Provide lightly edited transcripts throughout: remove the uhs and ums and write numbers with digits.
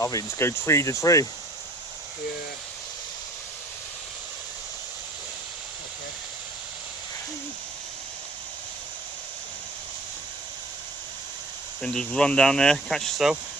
I think just go tree to tree. Yeah. Okay. Then just run down there, catch yourself.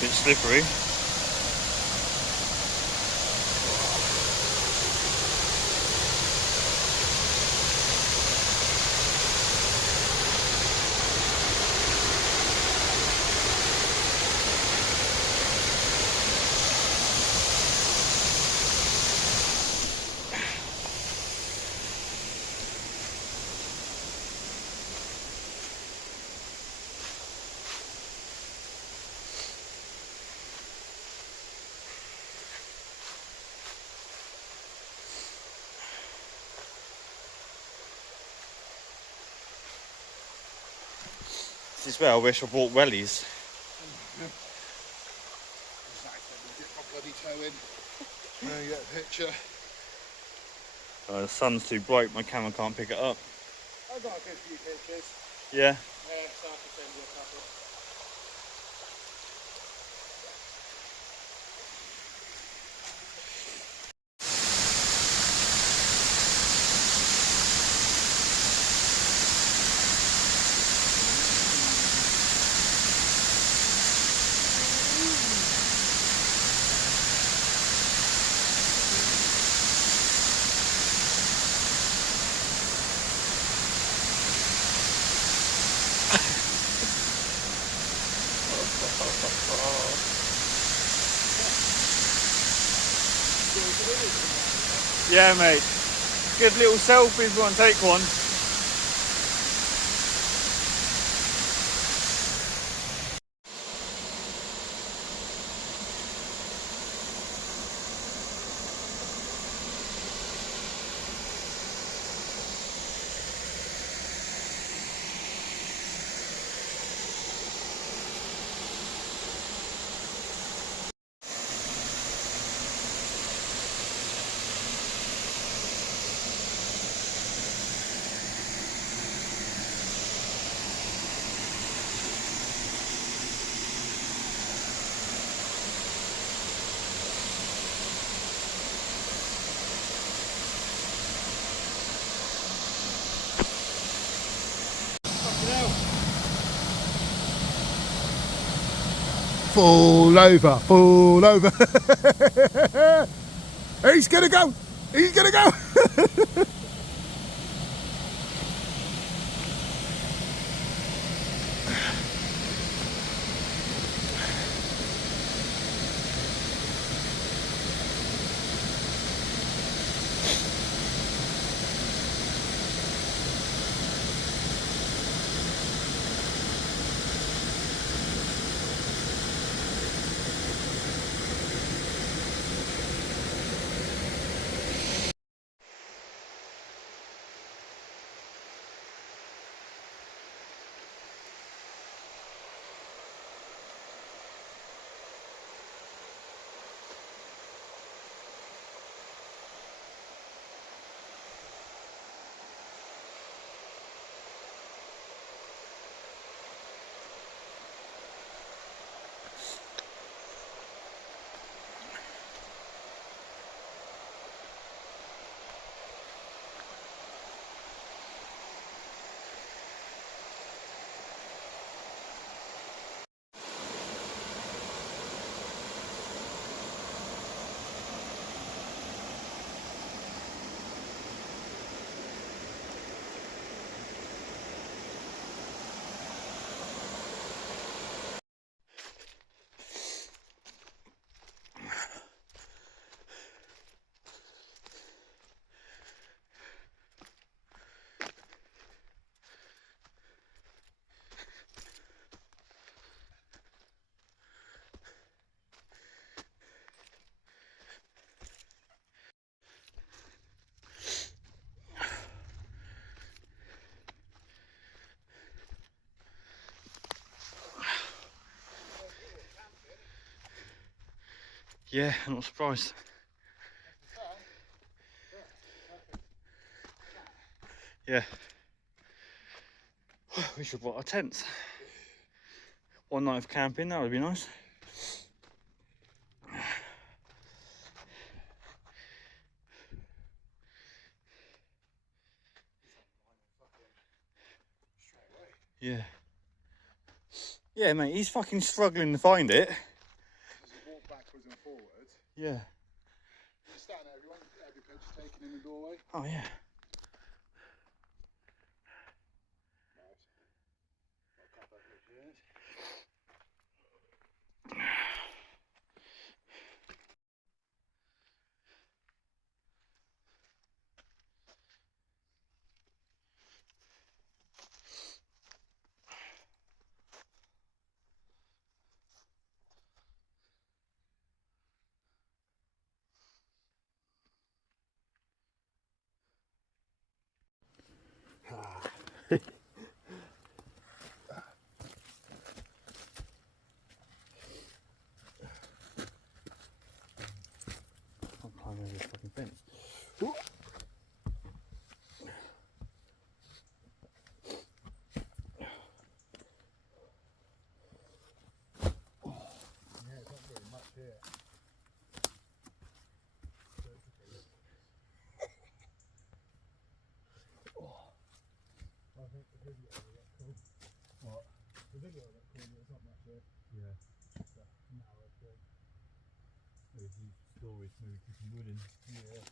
Bit slippery. This is where I wish I brought wellies. Dip my bloody toe in. Now you get a picture. The sun's too bright, my camera can't pick it up. I got a good few pictures. Yeah. Yeah, so I can send you a couple. Yeah, mate. Good little selfie if you want to take one. Fall over, fall over. He's gonna go, he's gonna go. Yeah, I'm not surprised. Yeah. We should put our tents. One night of camping, that would be nice. Yeah. Yeah, mate, he's fucking struggling to find it. As you walk backwards and forwards. Yeah. Just stand there, everyone. Every picture taken in the doorway. Oh, yeah. Nice. Got a couple of pictures. I'll climb over this fucking fence. Yeah, it's not very much here. I think the video will look cool. What? The video will look cool, but there's not much here. Yeah. Just a narrow thing. There's these stories, maybe put some wood in. Yeah.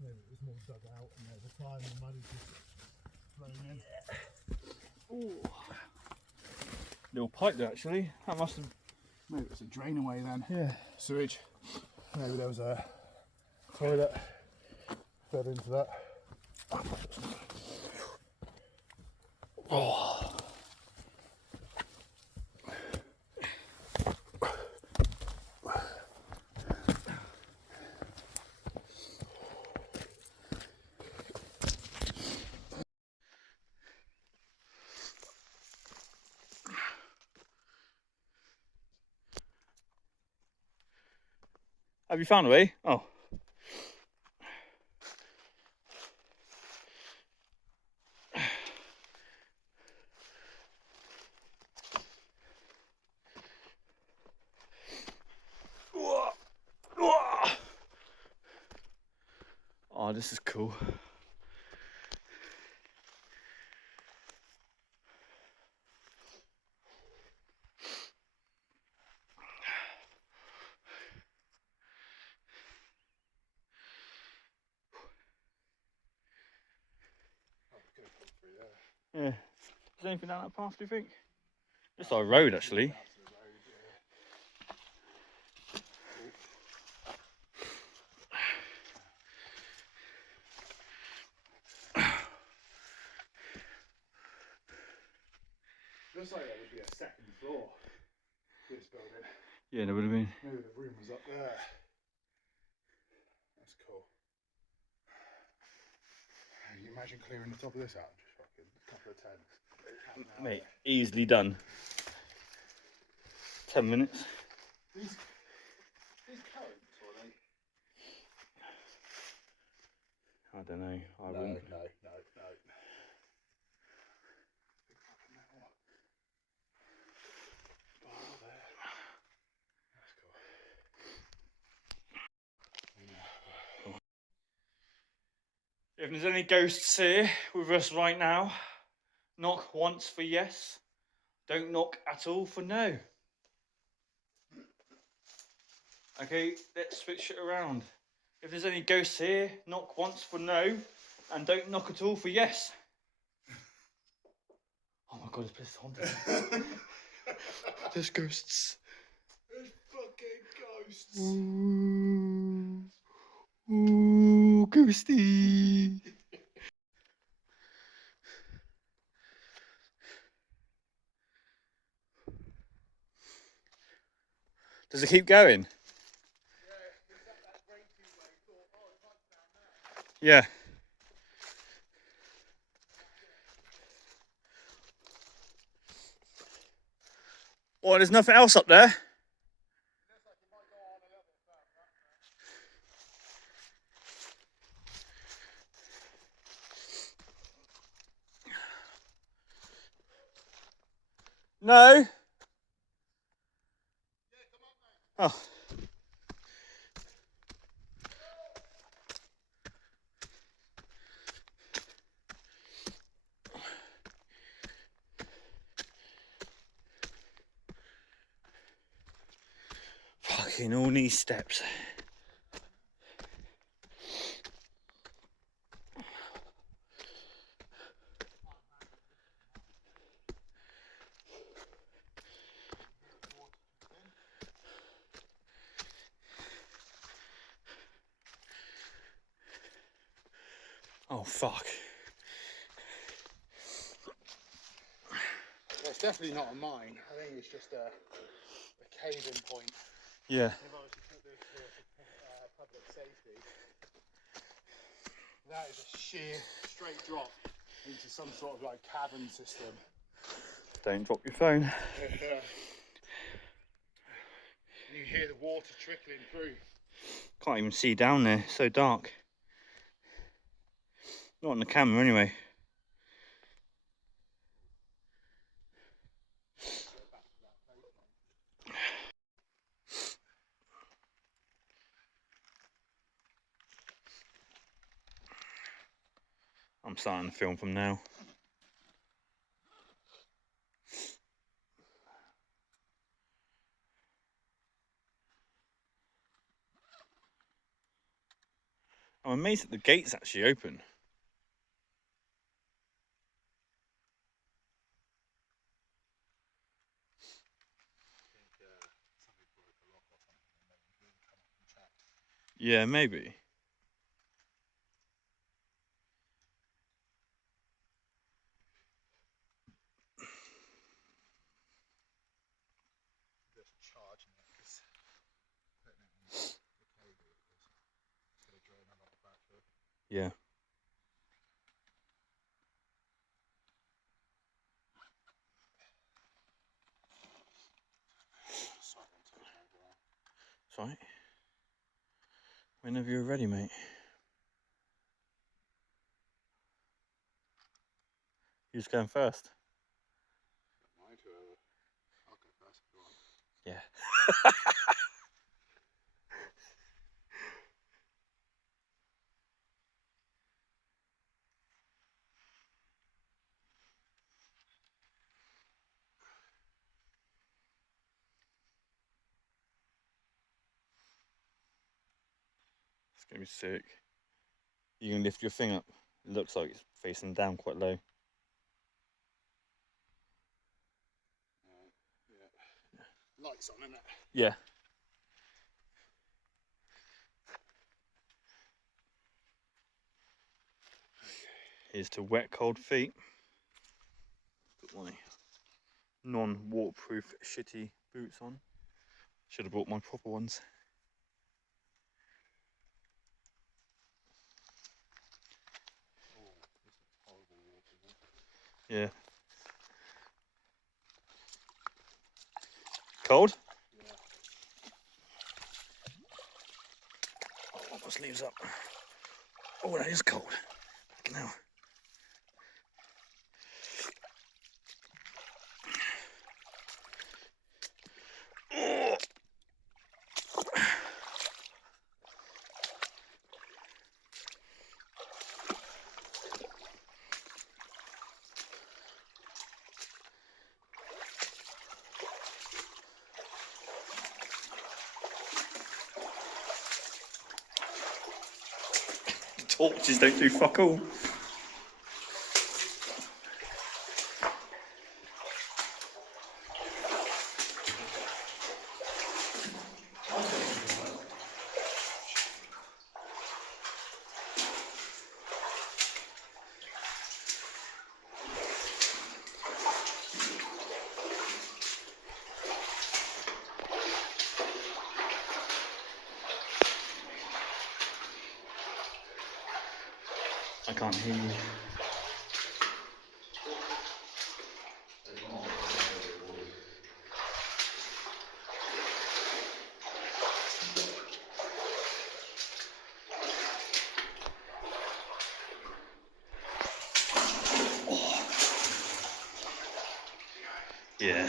Maybe it was more dug out and over time the mud is just flowing in. Ooh. Little pipe there, actually. That must have. Maybe it was a drain away then. Yeah. Sewage. Maybe there was a toilet fed into that. Oh. Have you found a way? Oh. Oh, this is cool. Yeah. Is there anything down that path, do you think? Just our road, actually. Looks like there would be a second floor to this building. Yeah, there would have been. Maybe the room was up there. That's cool. Can you imagine clearing the top of this out? Just fucking a couple of tents. Mate, easily done. 10 minutes. These cones, or they? I don't know. I No. wouldn't. If there's any ghosts here with us right now, knock once for yes. Don't knock at all for no. Okay, let's switch it around. If there's any ghosts here, knock once for no, and don't knock at all for yes. Oh my god, this place is haunted. There's ghosts. There's fucking ghosts. Ooh, ooh, ghosty. Does it keep going? Yeah. Oh, there's nothing else up there? No. Oh. Fucking all these steps. Oh fuck. Well, it's definitely not a mine. I think it's just a cave-in point. Yeah. They've obviously put this here for public safety. That is a sheer straight drop into some sort of like cavern system. Don't drop your phone. You hear the water trickling through. Can't even see down there, it's so dark. Not on the camera anyway. I'm starting to film from now. I'm amazed that the gate's actually open. Yeah, maybe. Just charging it because putting it in the cable is going to drain a lot of pressure. Yeah. Sorry, I'm taking over. It's alright. Whenever you're ready, mate. Who's going first? Mind whoever. I'll go first if you want. Yeah. It's gonna be sick. You can lift your thing up. It looks like it's facing down quite low. Yeah. Lights on, isn't it? Yeah. Here's to wet, cold feet. Put my non-waterproof shitty boots on. Should have bought my proper ones. Oh, this is horrible water. Yeah. Cold? Yeah. Oh, I'll put my sleeves up. Oh, that is cold. Now. Torches don't do fuck all. I can't hear you. Yeah.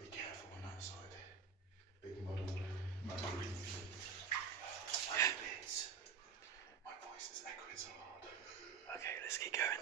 Be careful on that side. Big muddled bits. My voice is echoing so hard. Okay, let's keep going.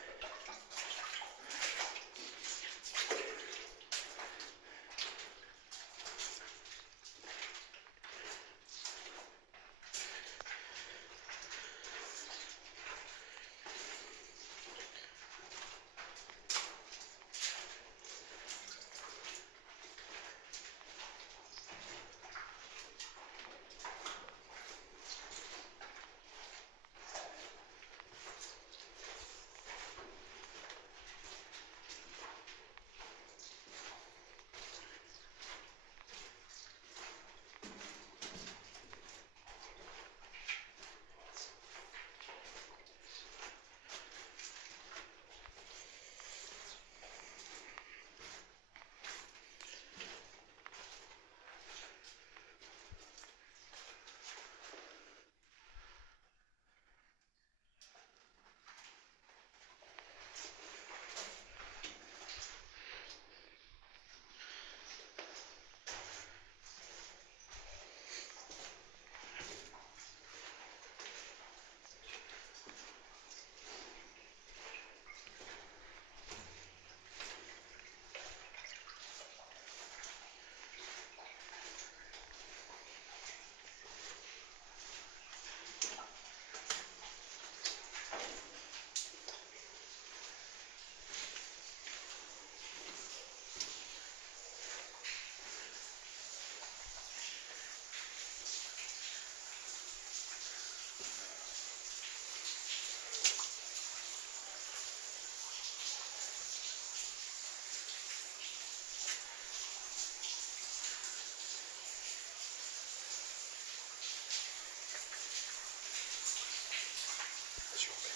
That's your bit.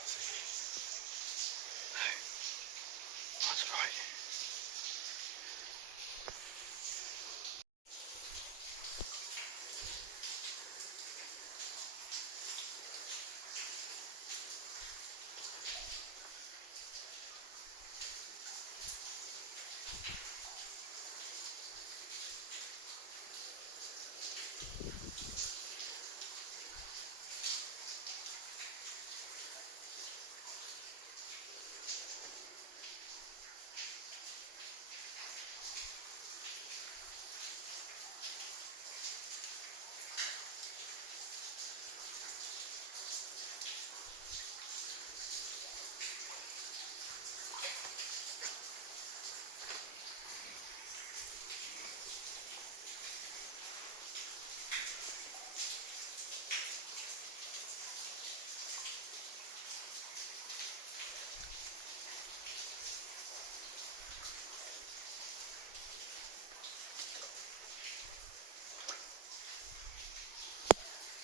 That's it. That's right.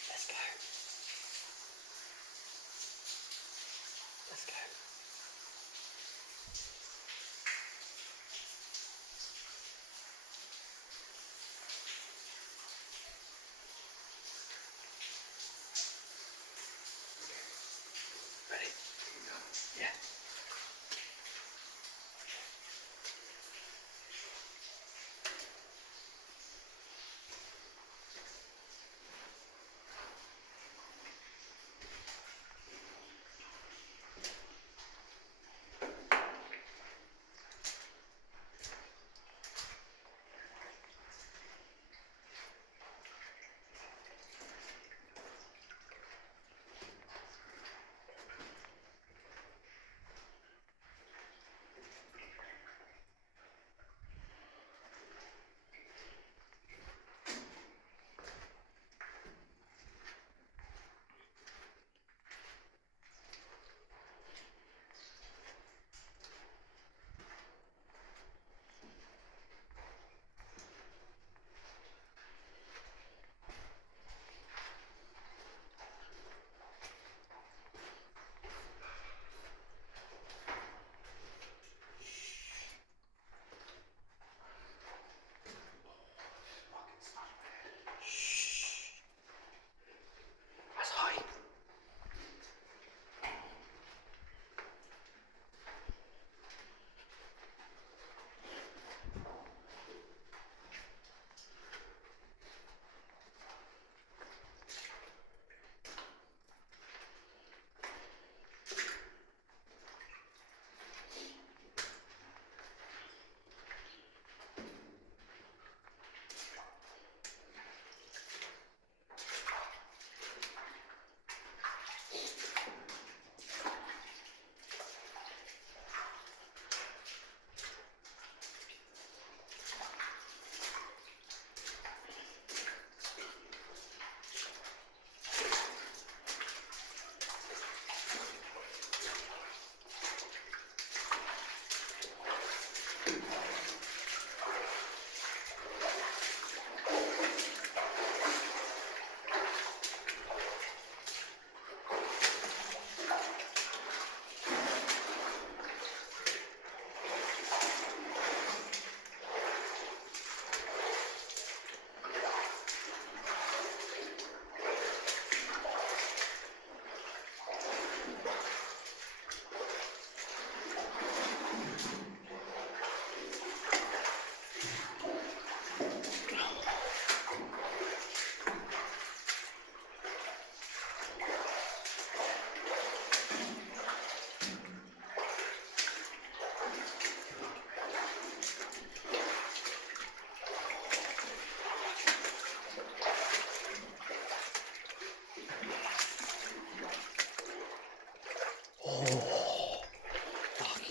Let's go. Let's go. Ready? Yeah.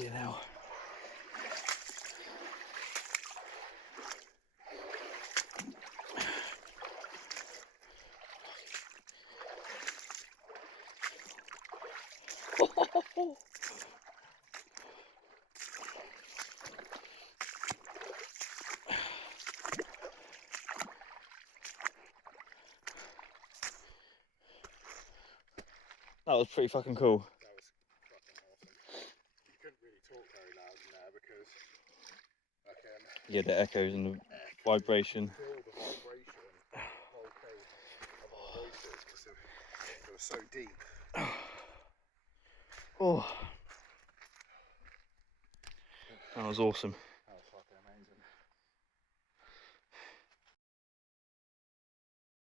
Fucking hell. That was pretty fucking cool. That was fucking awesome. You couldn't really talk very loud in there because, like, Yeah, the echoes and the vibration. feel the vibration the whole cave of our voices because they were so deep. Oh, that was awesome.